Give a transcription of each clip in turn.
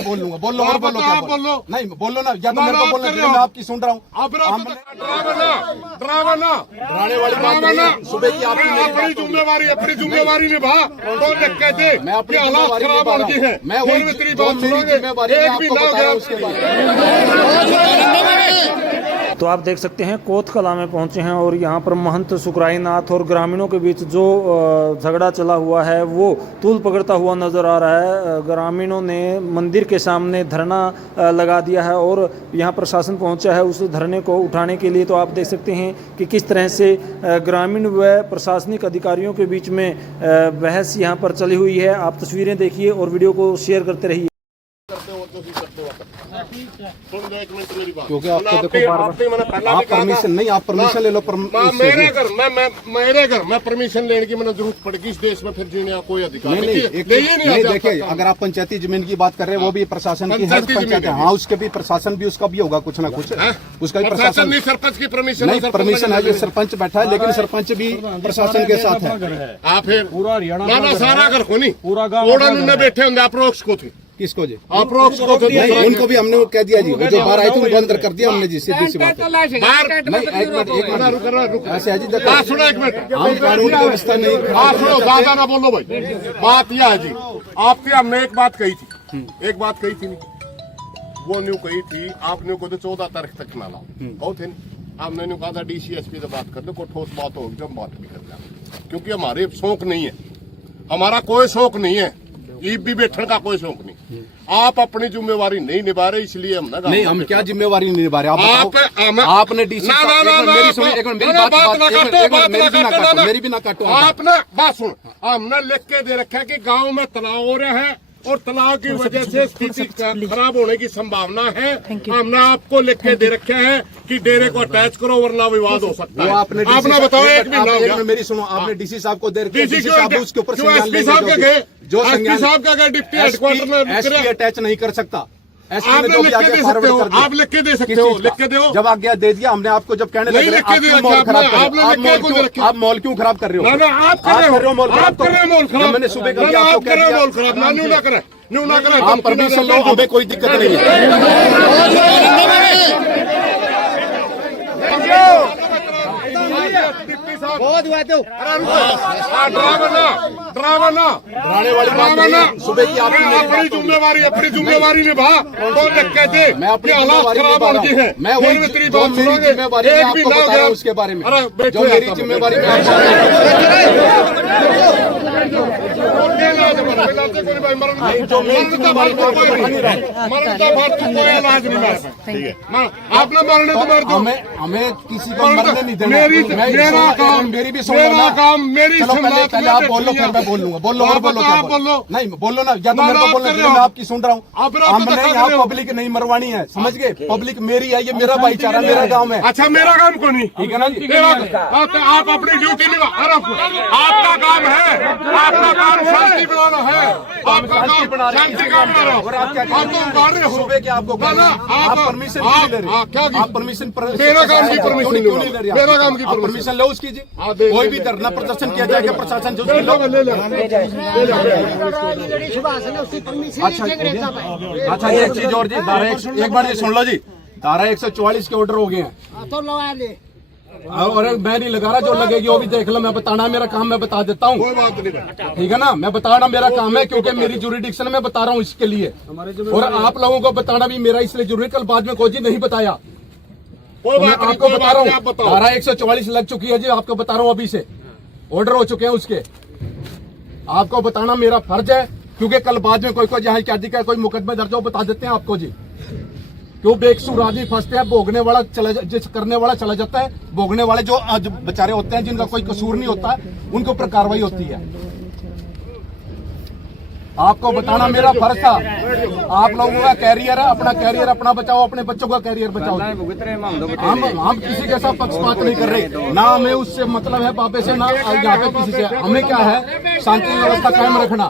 मैं बोल लूंगा, बोल लो और बोलो, क्या बोलो? नहीं बोलो ना, या तो मेरे को बोलने दो, मैं आपकी सुन रहा हूँ। डराने वाली बात नहीं है। सुबह की अपनी जिम्मेवारी निभा तो कहते मैं अपनी जिम्मेवारी निभा रहा हूं। मैं वही जो मेरी जिम्मेवारी है आपको बता रहा हूं उसके बारे में। तो आप देख सकते हैं कोत कला में पहुंचे हैं और यहाँ पर महंत सुकराई नाथ और ग्रामीणों के बीच जो झगड़ा चला हुआ है वो तूल पकड़ता हुआ नजर आ रहा है। ग्रामीणों ने मंदिर के सामने धरना लगा दिया है और यहाँ प्रशासन पहुंचा है उस धरने को उठाने के लिए। तो आप देख सकते हैं कि किस तरह से ग्रामीण व प्रशासनिक अधिकारियों के बीच में बहस यहाँ पर चली हुई है। आप तस्वीरें देखिए और वीडियो को शेयर करते रहिए। क्योंकि आपको देखो आप परमिशन नहीं, आप परमिशन ले लो। मेरे घर मैं परमिशन लेने की मैंने जरूरत पड़ेगी इस देश में, फिर जीने का कोई अधिकार नहीं। देखिए अगर आप पंचायती जमीन की बात कर रहे हैं वो भी प्रशासन की है, पंचायत है। हाँ उसके भी प्रशासन भी उसका भी होगा कुछ ना कुछ, उसका भी प्रशासन नहीं। सरपंच की परमिशन नहीं, परमिशन है, सरपंच बैठा है लेकिन सरपंच भी प्रशासन के साथ है। आप पूरा हरियाणा सारा घर को नहीं, पूरा गाँव बैठे होंगे अप्रोक्ष को थे। किसको जी? अप्रोक्ष को थे। उनको भी हमने कह दिया जी, जो बाहर आए थे उनको अंदर कर दिया हमने जी, सीधी सी बात है। ऐसे जी देखो, सुनो एक मिनट, हम कानून का रिश्ता नहीं। सुनो ज्यादा ना बोलो भाई। बात यह है जी, आपसे हमने एक बात कही थी, एक बात कही थी वो न्यू कही थी आपने को 14 तारीख तक ना लाओ, बहुत थे। हमने न्यू कहा था DCSP से बात कर लो, कोई ठोस बात होगी तो हम बात भी कर लेंगे, क्योंकि हमारे शौक नहीं है, हमारा कोई शौक नहीं है, ईब भी बैठने का कोई शौक नहीं। आप अपनी जिम्मेवारी नहीं निभा रहे इसलिए हम ना नहीं, हम क्या जिम्मेवारी नहीं निभा रहे? आपने DC मेरी भी ना काटो। आपने बात सुन, हमने लिख के दे रखा है कि गांव में तलाव हो रहा है और तलाव की वजह से स्थिति खराब होने की संभावना है। हमने आपको लिख के दे रखा है कि डेरे को अटैच करो वरना विवाद हो सकता है। आपने बताओ एक भी मेरी सुनो, आपने DC साहब को दे रखा है, उसके ऊपर एसपी साहब का गए, जो एसपी साहब का गए डिप्टी हेडक्वार्टर में अटैच नहीं कर सकता। आप लिख के दे सकते हो, आप लिख के दे सकते हो, लिख के दो। जब आज्ञा दे दिया हमने आपको, जब कहने लगे आप मॉल क्यों खराब कर रहे हो? आप कर रहे हो मॉल खराब। मैंने सुबह कर दिया आपको, मॉल खराब ना करें, ना करें। आप परमिशन लो, हमें कोई दिक्कत नहीं बहुत हुआ तो डराने वाली बात नहीं है। सुबह की अपनी जिम्मेवारी निभा तो कहते मैं अपनी हालात खराब हो गए हैं। मैं वही जो मेरी जिम्मेवारी है आपको बता रहा हूँ उसके बारे में, जो मेरी जिम्मेवारी आपने मरने तो मर दो, हमें किसी को मरने नहीं देना। मेरा काम, मेरी भी मेरा काम, मेरी पहले आप बोलो फिर मैं बोल लूंगा, बोलो और बोलो, क्या बोलो? नहीं बोलो ना, या तो मेरे को बोलने दो, मैं आपकी सुन रहा हूँ। हमने यहाँ पब्लिक नहीं मरवानी है, समझ गए? पब्लिक मेरी है, ये मेरा भाईचारा, मेरा गाँव है। अच्छा मेरा काम को नहीं, ठीक है ना जी? आप अपनी ड्यूटी निभा, आपका काम है, आपका काम शांति बनाना है, आपका काम शांति का बनाना। और आप क्या कर रहे हो? सुबह के आपको आप परमिशन क्यों नहीं ले रहे? आप परमिशन, मेरा काम की परमिशन क्यों नहीं ले रहे? मेरा काम की परमिशन लो उसकी जी। कोई भी धरना प्रदर्शन किया जाएगा प्रशासन से अच्छा ये एक चीज और जी, एक बार ये सुन लो जी, धारा 144 के ऑर्डर हो गए हैं और मैं नहीं लगा रहा, जो लगेगी वो भी देख लो। मैं बताना मेरा काम, मैं बता देता हूँ, ठीक है ना? मैं बताना मेरा काम है क्योंकि मेरी जुरिडिक्शन में बता रहा हूँ इसके लिए, और आप लोगों को बताना भी मेरा इसलिए जरूरी। कल बाद में कोई जी नहीं बताया, मैं आपको बता रहा हूँ। धारा 144 लग चुकी है जी, आपको बता रहा हूँ, अभी से ऑर्डर हो चुके हैं उसके। आपको बताना मेरा फर्ज है क्योंकि कल बाद में कोई जहाँ क्या दिखा, कोई मुकदमे दर्ज हो, बता देते हैं आपको जी। क्यों बेकसूर आदमी फंसते हैं, भोगने वाला जिस करने वाला चला जाता है, भोगने वाले जो आज बेचारे होते हैं जिनका कोई कसूर नहीं होता उनके ऊपर कार्रवाई होती है। आपको बताना मेरा फर्ज था। आप लोगों का कैरियर है, अपना कैरियर अपना बचाओ, अपने बच्चों का कैरियर बचाओ। हम किसी के साथ पक्षपात नहीं कर रहे, ना हमें उससे मतलब है बाबे से, ना यहाँ पे किसी से। हमें क्या है, शांति व्यवस्था कायम रखना।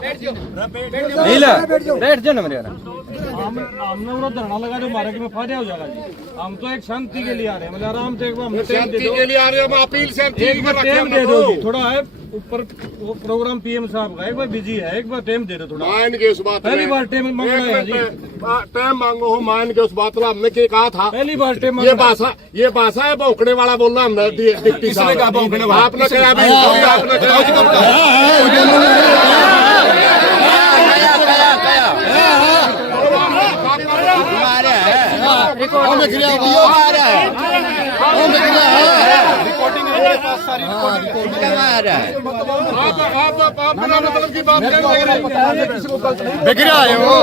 बैठ जाओ ना मेरे हमने वो धरना लगा जो मारे में फायदा हो जाएगा जी। हम तो एक शांति के लिए आ रहे हैं, मतलब आराम से एक बार हमें टाइम दे शांति दो, के लिए आ रहे हैं, हम अपील से एक बार टाइम दे दो जी। थोड़ा है ऊपर वो प्रोग्राम पीएम साहब का, एक बार बिजी है, एक बार टाइम दे दो थोड़ा। मान के उस बात पहली बार टाइम मांगना है जी, टाइम मांगो हो, मान के उस बात में हमने क्या कहा था। पहली बार टाइम ये भाषा है भौंकने वाला बोलना हमने डिप्टी साहब कहा भौंकने वाला? आपने कहा आपने मतलब की बात कर बिगड़ा है वो।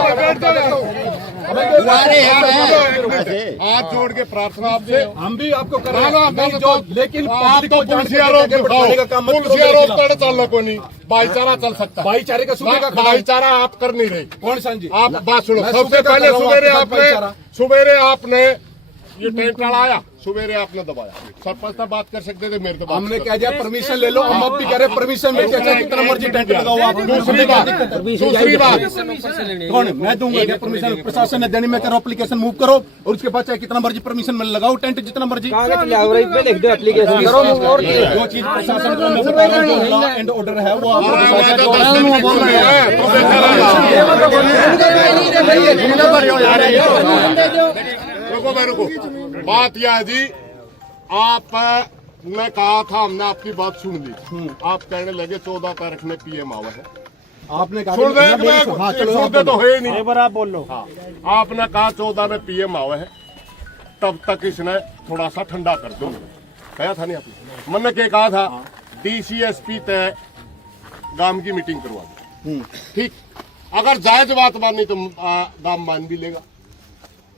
हाथ जोड़ के प्रार्थना आपसे, हम भी आपको कर रहे हैं, नहीं जो लेकिन आप तो पुलिस आरोप का काम मत पुलिस करो। आरोप कर चल को नहीं, भाईचारा चल सकता है। भाईचारे का सूबे का भाईचारा आप कर नहीं रहे। कौन सा जी? आप बात सुनो, मैं सबसे सूबे का पहले कर रहा हूं, सवेरे आपके साथ आपने सवेरे आपने ये टेंट वाला आया, सवेरे आपने दबाया। सरपंच साहब बात कर सकते थे, मेरे तो बात हमने कह दिया परमिशन ले लो, हम अब भी कह रहे परमिशन में कैसे कितना मर्जी टेंट लगाओ आप। दूसरी बात कौन है? मैं दूंगा क्या परमिशन? प्रशासन ने देनी, मैं कह रहा हूं एप्लीकेशन मूव करो और उसके बाद चाहे कितना मर्जी परमिशन में लगाओ टेंट, जितना मर्जी लिख दो एप्लीकेशन करो और जो चीज प्रशासन को मैं बता रहा हूं, जो लॉ एंड ऑर्डर है वो आप रुको मैं रुको, बात यह है जी, आप ने कहा था, हमने आपकी बात सुन ली। आप कहने लगे 14 तारीख में पीएम आवा है। आपने कहा सुन दे हाँ, चलो सुन दे तो है नहीं। एक बार आप बोल लो। हाँ, आपने कहा 14 में पीएम आवा है, तब तक इसने थोड़ा सा ठंडा कर दो, कहा था नहीं आपने? मैंने क्या कहा था, डीसीएसपी तय गांव की मीटिंग करवा दो, ठीक। अगर जायज बात मानी तो गांव मान भी लेगा,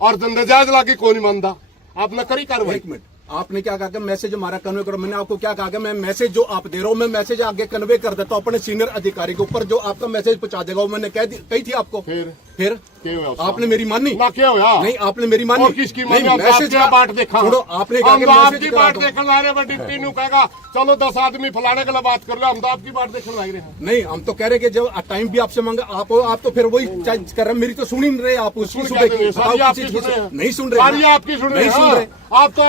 और नजायज लाके कौन नहीं मानता। आपने करी कार्रवाई। एक मिनट, आपने क्या कहा कि मैसेज हमारा कन्वे करो? मैंने आपको क्या कहा कि मैं मैसेज जो आप दे रहा हूँ, मैं मैसेज आगे कन्वे कर देता हूँ अपने सीनियर अधिकारी के ऊपर, जो आपका मैसेज पहुंचा देगा। वो मैंने कही थी आपको। फिर फिर क्या हुआ? आपने मेरी मानी ना क्या हुआ? नहीं, आपने मेरी मानी और किसकी मानी? नहीं, मैसेज आपकी बात देखा। छोड़ो, आपने कहा कि हम तो मैसेज आपकी करा बात दो। देखने ला रहे हैं, डिप्टी न्यू कहेगा चलो 10 आदमी फलाने के लिए बात कर लो, हम तो आपकी बात देखने लग रहे हैं। नहीं, हम तो कह रहे कि जब टाइम भी आपसे मांगा, आप तो फिर वही कर रहे हैं। मेरी तो सुन ही नहीं रहे आप। उसकी सुबह की सारी आपकी सुन रहे हैं। नहीं सुन रहे, सारी आपकी सुन रहे नहीं सुन हैं। रहे। आप तो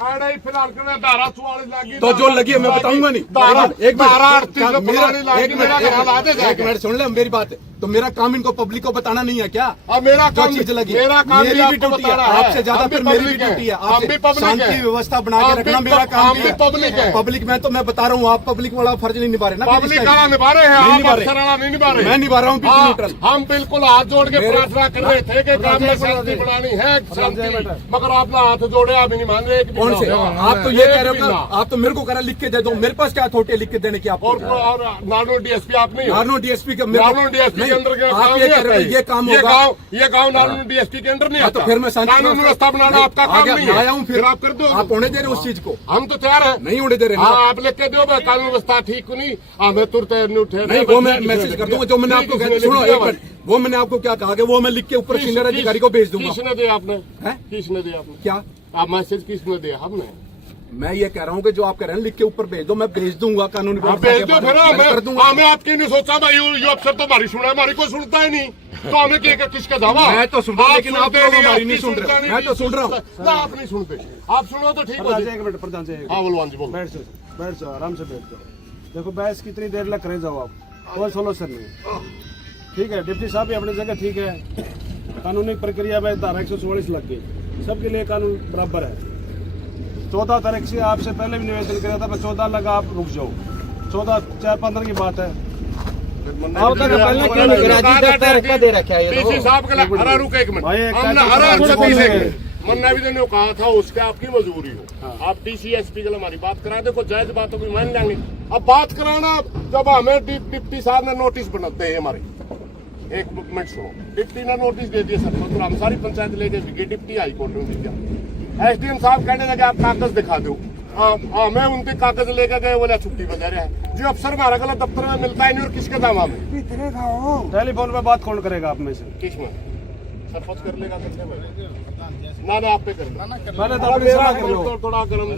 अड़े फिलहाल कर धारा 44 लगी, तो जो लगी है मैं बताऊंगा नहीं। धारा एक धारा मिनट, 38 में फलानी लगी, मेरा घर हालात है। एक मिनट सुन ले मेरी बात। तो मेरा काम इनको पब्लिक को बताना नहीं है क्या? अब मेरा जो काम चीज लगी, मेरा काम मेरी भी ड्यूटी है, आपसे ज्यादा फिर मेरी भी ड्यूटी है। हम भी पब्लिक शांति व्यवस्था बना के रखना मेरा काम हम भी पब्लिक है। पब्लिक में तो मैं बता रहा हूँ, आप पब्लिक वाला फर्ज नहीं निभा रहे ना। पब्लिक वाला निभा रहे हैं, नहीं आप निभा रहे। अफसर वाला नहीं निभा रहे। मैं निभा रहा हूँ बीच न्यूट्रल। हम बिल्कुल हाथ जोड़ के प्रार्थना कर रहे थे कि काम में शांति बनानी है, शांति, मगर आपने हाथ जोड़े, आप नहीं मान रहे। कौन से? आप तो ये कह रहे हो, आप तो मेरे को कह रहे लिख के दे दो। मेरे पास क्या अथॉरिटी लिख के देने की? आपको और नानो डीएसपी आप नहीं हो? नानो डीएसपी के नानो डीएसपी के अंदर क्या आप ये कह रहे हो ये काम होगा? ये गांव नानो डीएसपी के अंदर नहीं आता। तो फिर मैं शांति कानून व्यवस्था बनाना आपका काम नहीं है। आया हूँ, फिर आप कर दो। आप होने दे रहे उस चीज को? हम तो तैयार है, नहीं होने दे रहे। हाँ, आप लिख के दो भाई, कानून व्यवस्था ठीक नहीं, हमें तुरंत नहीं उठे। नहीं, वो मैं मैसेज कर दूंगा। जो मैंने आपको कहा, सुनो एक मिनट, वो मैंने आपको क्या कहा कि वो मैं लिख के ऊपर सीनियर अधिकारी को भेज दूंगा। किसने दिया आपने? हैं? किसने दिया आपने? क्या आप मैसेज किसने दिया? हमने। मैं ये कह रहा हूँ कि जो आप कह रहे हैं लिख के ऊपर भेज दो, मैं भेज दूंगा कानूनी आप भेज दो फिर। हमें आपकी नहीं सोचा भाई, ये अफसर तो हमारी सुना है, हमारी कोई सुनता ही नहीं, तो हमें किसका दावा? मैं तो सुन रहा हूं, लेकिन आप लोग हमारी नहीं सुन रहे। आपकी मैं तो सुन रहा हूँ। ना, आप नहीं सुनते। आप सुनो तो ठीक हो जाए। एक मिनट प्रधान जी, हाँ बलवान जी बोलो। बैठ जाओ, आराम से बैठ जाओ। देखो बहस कितनी देर लग करे जाओ, आप कोई सोल्यूशन नहीं। ठीक है, डिप्टी साहब भी अपनी जगह ठीक है, कानूनी प्रक्रिया में धारा 144 लग गई, सबके लिए कानून बराबर है। 14 तारीख से आपसे पहले भी निवेदन किया था, 14 लगा आप रुक जाओ, 14 4-15 की बात है। डीसी साहब के लिए हरा रुक एक मिनट, हमने हरा 36 सेकंड मन्ना भी ने कहा था, उसके आपकी मजबूरी हो। आप डीसीएसपी के लिए हमारी बात करा दे, कोई जायज बातों को मान लेंगे। अब बात कराना, जब हमें डिप्टी साहब ने नोटिस बनाते हैं हमारे, एक मिनट सुनो, डिप्टी ने नोटिस दे दिया सर, तो हम सारी पंचायत लेके गए, डिप्टी हाई कोर्ट में दिया। एसडीएम साहब कहने लगे आप कागज दिखा दो। मैं उनके कागज लेकर गए, बोले छुट्टी वगैरह है। जो अफसर हमारा गलत दफ्तर में मिलता है नहीं, और किसके दावा में? टेलीफोन पे बात कौन करेगा आप में से? किसमें? सरपंच कर लेगा करने भाई ना आप पे कर लो मैंने तो अपनी सलाह कर लो। थोड़ा गरम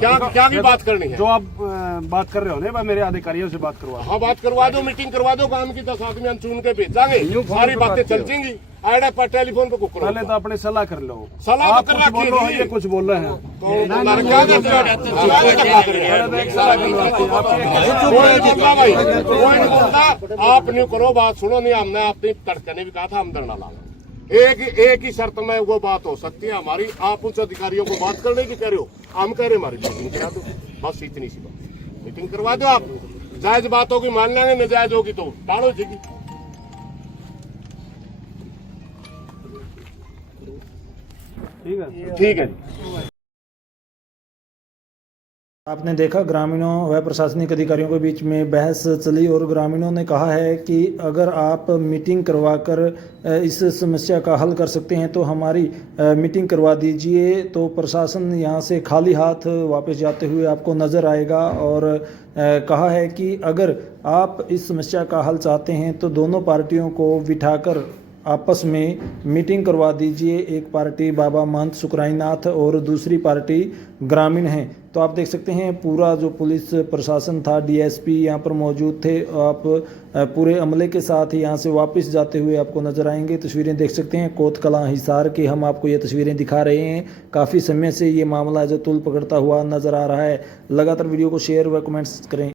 क्या क्या की बात करनी है जो आप बात कर रहे हो ना, मेरे अधिकारियों से बात करवा। हाँ बात करवा दो, मीटिंग करवा दो, काम की 10 आदमी हम चुन के भेजांगे, सारी बातें चल जाएंगी। आइडा पर टेलीफोन पे कुकड़ो पहले तो अपनी सलाह कर लो। सलाह आप तो कर कुछ बोल रहे हो, रखी ये कुछ बोल रहे हैं। क्या करते हो भाई, कोई नहीं बोलता। आप नहीं करो, बात सुनो नहीं, हमने अपनी तड़के ने भी कहा था हम धरना लाना। एक ही शर्त में वो बात हो सकती है हमारी, आप उच्च अधिकारियों को बात करने की कह रहे हो, हम कह रहे हमारी मीटिंग करा दो, बस इतनी सी बात। मीटिंग करवा दो आप, जायज बात होगी मान लेंगे, नाजायज होगी तो टालो जी। ठीक है जी। आपने देखा ग्रामीणों व प्रशासनिक अधिकारियों के बीच में बहस चली और ग्रामीणों ने कहा है कि अगर आप मीटिंग करवाकर इस समस्या का हल कर सकते हैं तो हमारी मीटिंग करवा दीजिए। तो प्रशासन यहाँ से खाली हाथ वापस जाते हुए आपको नज़र आएगा और कहा है कि अगर आप इस समस्या का हल चाहते हैं तो दोनों पार्टियों को बिठाकर आपस में मीटिंग करवा दीजिए। एक पार्टी बाबा महंत सुकराईनाथ और दूसरी पार्टी ग्रामीण है। तो आप देख सकते हैं पूरा जो पुलिस प्रशासन था, डीएसपी यहाँ पर मौजूद थे। आप पूरे अमले के साथ यहाँ से वापस जाते हुए आपको नज़र आएंगे। तस्वीरें देख सकते हैं कोतकलां हिसार की, हम आपको ये तस्वीरें दिखा रहे हैं। काफ़ी समय से ये मामला जो तुल पकड़ता हुआ नज़र आ रहा है। लगातार वीडियो को शेयर व कमेंट्स करें।